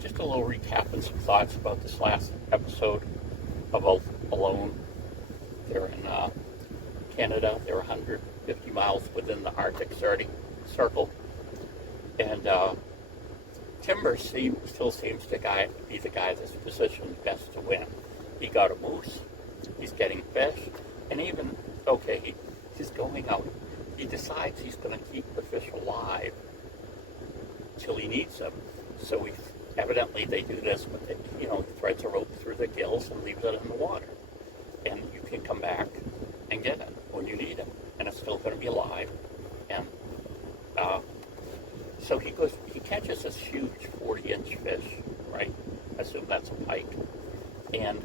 just a little recap and some thoughts about this last episode of Alonr. They're in Canada. They're 150 miles within the Arctic Circle. And Timber still seems to be the guy that's positioned best to win. He got a moose. He's getting fish. And even, okay, he's going out. He decides he's going to keep the fish alive till he needs them. So evidently they do this, but he threads a rope through the gills and leaves it in the water. And you can come back and get it when you need it. And it's still going to be alive. And so he catches this huge 40-inch fish, right? I assume that's a pike. And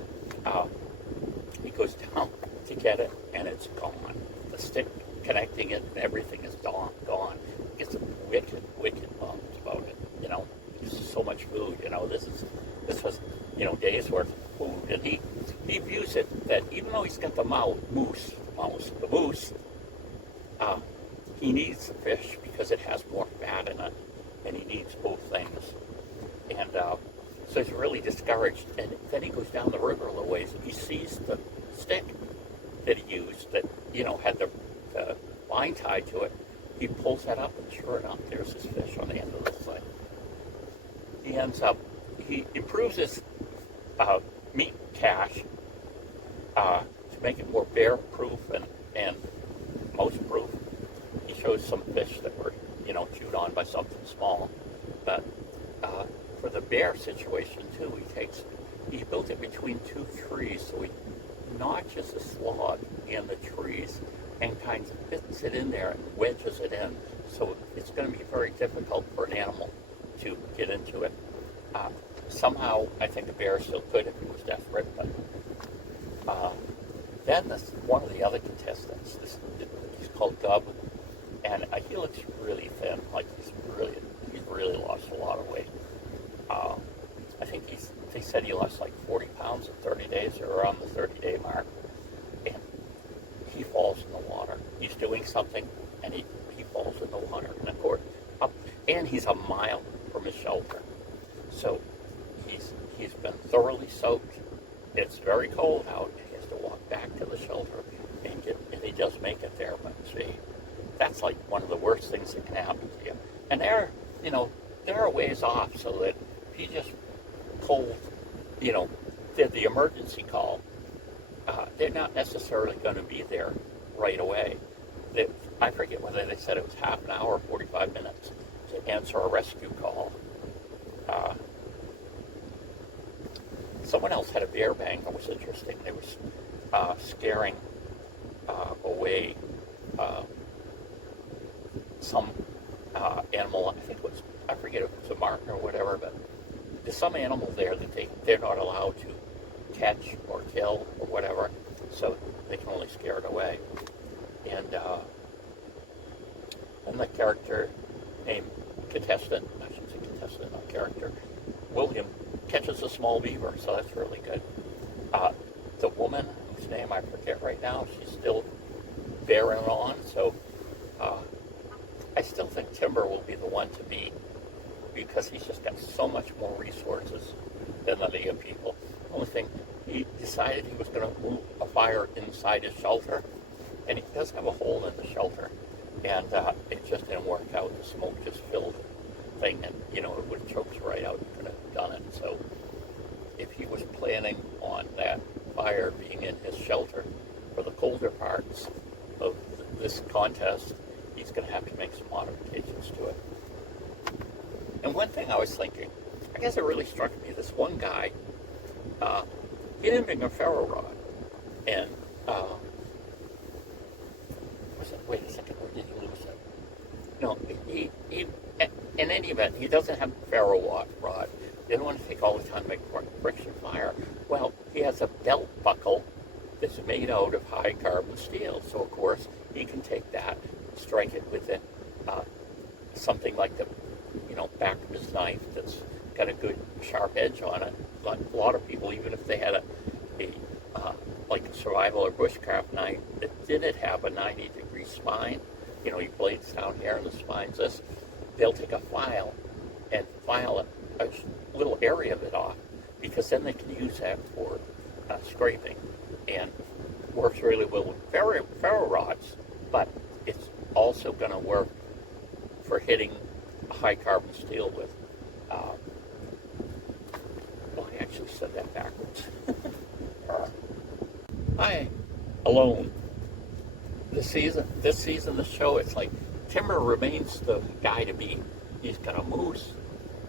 he goes down to get it, and it's gone. The stick connecting it and everything is gone. He gets wicked bummed about it, This is so much food, This was, days worth of food. And he views it that even though he's got the moose, he needs the fish because it has more fat in it, and he needs both things. And so he's really discouraged. And then he goes down the river a little ways, and he sees the stick that he used that, had the line tied to it. He pulls that up, and sure enough, there's his fish on the end of the thing. He improves his meat cache to make it more bear-proof and mouse-proof. He shows some fish that were, chewed on by something small. But for the bear situation, too, he built it between two trees, so he notches a slot in the trees and kind of fits it in there and wedges it in. So it's going to be very difficult for an animal to get into it. Somehow, I think a bear still could if he was desperate. But then one of the other contestants, he's called Gub, and he looks really thin, like he's really lost a lot of weight. I think they said he lost like 40 pounds in 30 days, or around the 30-day mark. And he falls in the water. He's doing something, and he falls in the water. And of course, and he's a mile from his shelter. So he's been thoroughly soaked. It's very cold out. He has to walk back to the shelter, and he does make it there. But see, that's like one of the worst things that can happen to you. And they're a ways off, so that if he just did the emergency call, they're not necessarily going to be there right away. I forget whether they said it was half an hour or 45 minutes to answer a rescue call. Someone else had a bear bang that was interesting. They were scaring away some animal. I forget if it was a marten or whatever, but there's some animal there that they're not allowed to catch or kill or whatever, so they can only scare it away. And the character named contestant, I should say contestant, not character, William, catches a small beaver, so that's really good. The woman, whose name I forget right now, she's still bearing on, so I still think Timber will be the one to beat, because he's just got so much more resources than the other people. The only thing, he decided he was going to move a fire inside his shelter, and he does have a hole in the shelter, and it just didn't work out. The smoke just filled the thing, and it would have choked right out. He couldn't have done it. So if he was planning on that fire being in his shelter for the colder parts of this contest, he's going to have to make some modifications to it. And one thing I was thinking, I guess it really struck me, this one guy, he didn't bring a ferro rod. And, wait a second, where did he lose it? No, he in any event, he doesn't have a ferro rod. He didn't want to take all the time to make friction fire. Well, he has a belt buckle that's made out of high carbon steel. So, of course, he can take that, strike it with something like the back of his knife that's got a good sharp edge on it. Like a lot of people, even if they had like a survival or bushcraft knife that didn't have a 90-degree spine, your blade's down here and the spine's this, they'll take a file and file it a little area of it off, because then they can use that for scraping, and works really well with ferro rods, but it's also going to work for hitting high carbon steel with, well, I actually said that backwards. Hi, Alonr. This season, the show, it's like timber remains the guy to beat. He's got a moose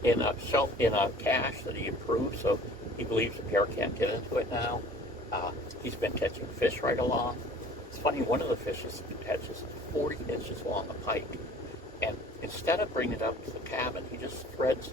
in a cache that he improved, so he believes the bear can't get into it now. He's been catching fish right along. It's funny, one of the fishes catches 40 inches long a pike, and instead of bringing it up to the cabin, he just threads,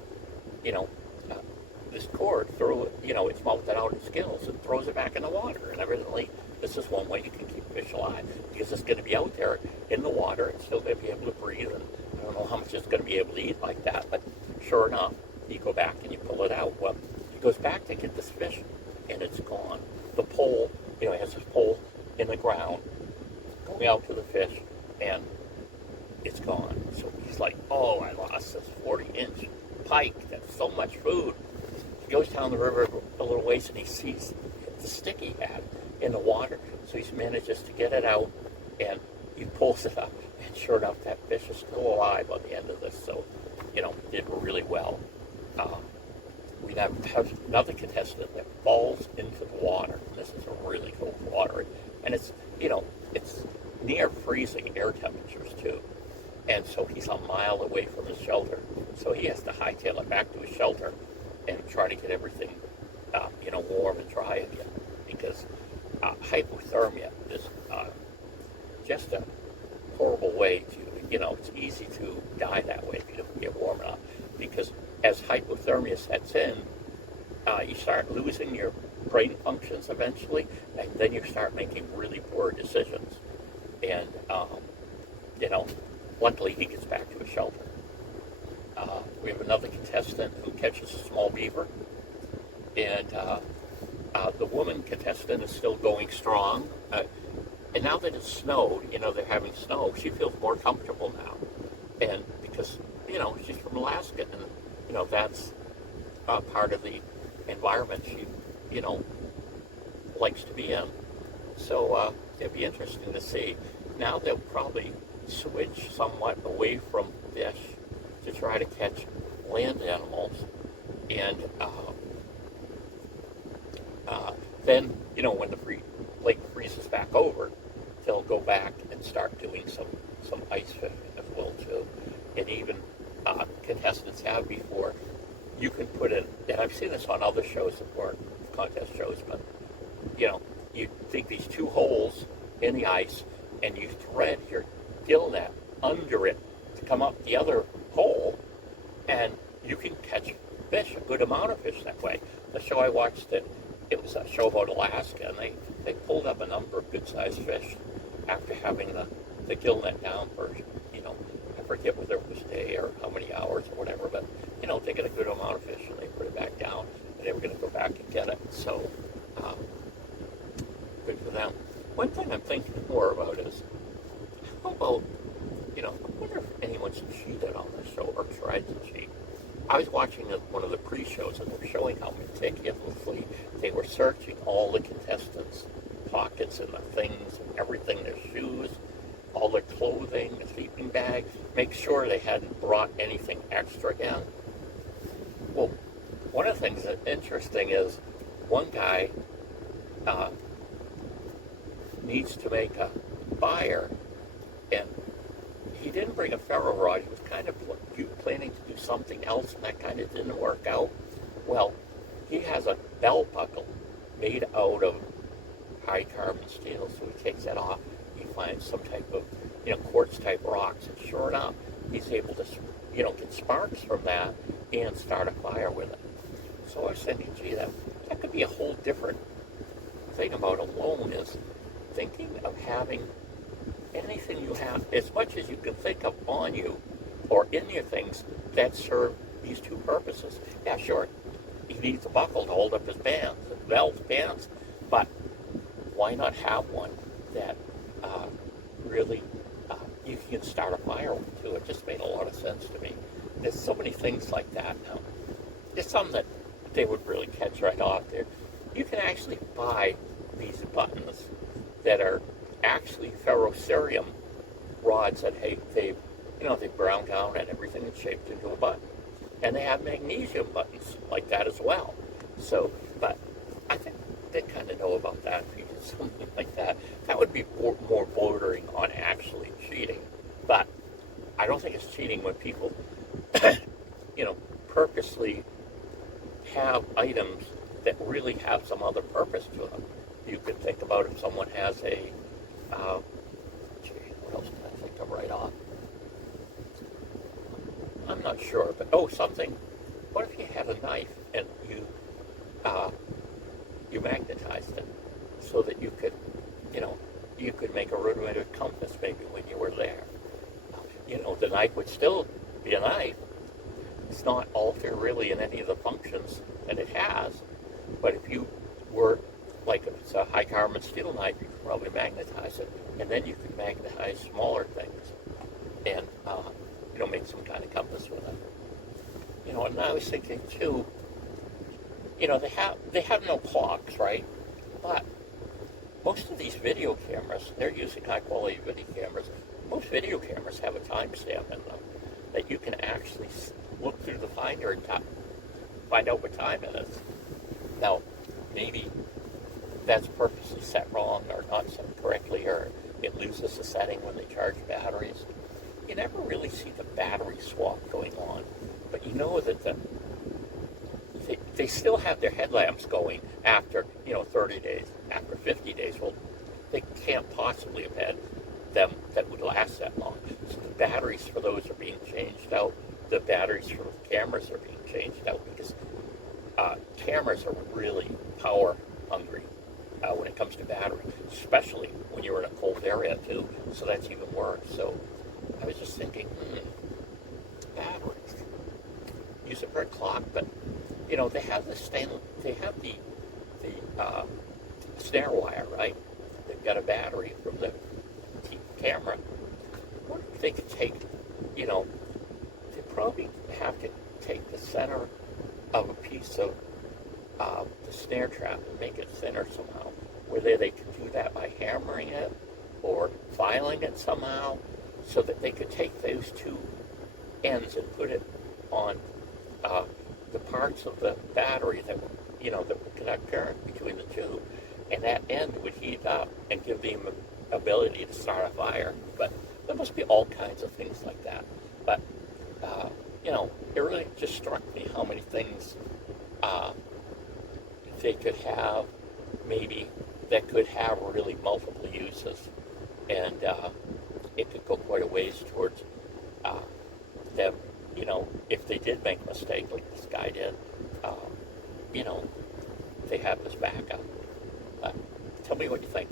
this cord through it, it's melted out its gills, and throws it back in the water. And evidently, this is one way you can keep fish alive, because it's going to be out there in the water. It's still going to be able to breathe, and I don't know how much it's going to be able to eat like that, but sure enough, you go back and you pull it out. Well, he goes back to get this fish, and it's gone. The pole, it has this pole in the ground going out to the fish, and it's gone. So he's like, oh, I lost this 40-inch pike. That's so much food. He goes down the river a little ways, and he sees the stick he had in the water. So he manages to get it out, and he pulls it up. And sure enough, that fish is still alive on the end of this. So, did really well. We have another contestant that falls into the water. This is a really cold water. And it's, it's near freezing air temperatures too. And so he's a mile away from his shelter. So he has to hightail it back to his shelter and try to get everything, warm and dry again. Because hypothermia is just a horrible way to, it's easy to die that way if you don't get warm enough. Because as hypothermia sets in, you start losing your brain functions eventually, and then you start making really poor decisions. And, luckily he gets back to his shelter. We have another contestant who catches a small beaver, and the woman contestant is still going strong. And now that it's snowed, they're having snow, she feels more comfortable now. And because, she's from Alaska, and, that's part of the environment she, likes to be in. So it'll be interesting to see. Now they'll probably switch somewhat away from fish to try to catch land animals. And then, when the lake freezes back over, they'll go back and start doing some ice fishing as well too. And even contestants have before, you can put in, and I've seen this on other shows before, contest shows, but you dig these two holes in the ice and you thread your gill net under it to come up the other hole, and you can catch fish, a good amount of fish that way. The show I watched, it was a show about Alaska, and they pulled up a number of good-sized fish after having the gill net down for, I forget whether it was a day or how many hours or whatever, but, they get a good amount of fish and they put it back down, and they were going to go back and get it. So, good for them. One thing I'm thinking more about is, how about, I wonder if anyone's cheated on this show or tried to cheat. I was watching one of the pre-shows, and they were showing how meticulously they were searching all the contestants' pockets and the things and everything, their shoes, all their clothing, the sleeping bag, make sure they hadn't brought anything extra in. Well, one of the things that's interesting is one guy needs to make a fire, and he didn't bring a ferro rod. He was kind of planning to do something else, and that kind of didn't work out. Well, he has a belt buckle made out of high carbon steel, so he takes that off. He finds some type of, quartz type rocks, and sure enough, he's able to, get sparks from that and start a fire with it. So I was thinking, gee, that could be a whole different thing about Alonr, is thinking of having anything you have, as much as you can think of on you or in your things, that serve these two purposes. Yeah, sure, he needs a buckle to hold up his pants, belt pants, but why not have one that really you can start a fire with too? It just made a lot of sense to me. There's so many things like that now. it's something that they would really catch right off there. You can actually buy these buttons that are actually ferrocerium rods that they've ground down and everything is shaped into a button. And they have magnesium buttons like that as well. So, but I think they kind of know about that. If you did something like that, that would be more bordering on actually cheating. But I don't think it's cheating when people, purposely have items that really have some other purpose to them. You could think about if someone has what else can I think of right off? I'm not sure, but what if you had a knife and you magnetized it so that you could make a rudimentary compass maybe when you were there. The knife would still be a knife. It's not alter really in any of the functions that it has, but if you were, like if it's a high carbon steel knife, you could probably magnetize it, and then you could magnetize smaller things and, make some kind of compass with it. And I was thinking too, they have no clocks, right? But most of these video cameras, they're using high quality video cameras. Most video cameras have a timestamp in them that you can actually look through the finder and find out what time it is. Now, maybe that's purposely set wrong or not set correctly, or it loses the setting when they charge batteries. You never really see the battery swap going on, but you know that they still have their headlamps going after 30 days, after 50 days. Well, they can't possibly have had them that would last that long. So the batteries for those are being changed out. The batteries for the cameras are being changed out because cameras are really power hungry when it comes to battery, especially when you're in a cold area too. So that's even worse. So I was just thinking, batteries. Use it for a clock, but they have the snare wire, right? They've got a battery from the camera. What if they could take, they probably have to take the center of a piece of the snare trap and make it thinner somehow. Whether they could do that by hammering it or filing it somehow, so that they could take those two ends and put it on the parts of the battery that would conduct current between the two, and that end would heat up and give them ability to start a fire. But there must be all kinds of things like that. But it really just struck me how many things they could have, maybe that could have really multiple uses, and it could go quite a ways towards them. If they did make a mistake like this guy did, they have this backup. Tell me what you think.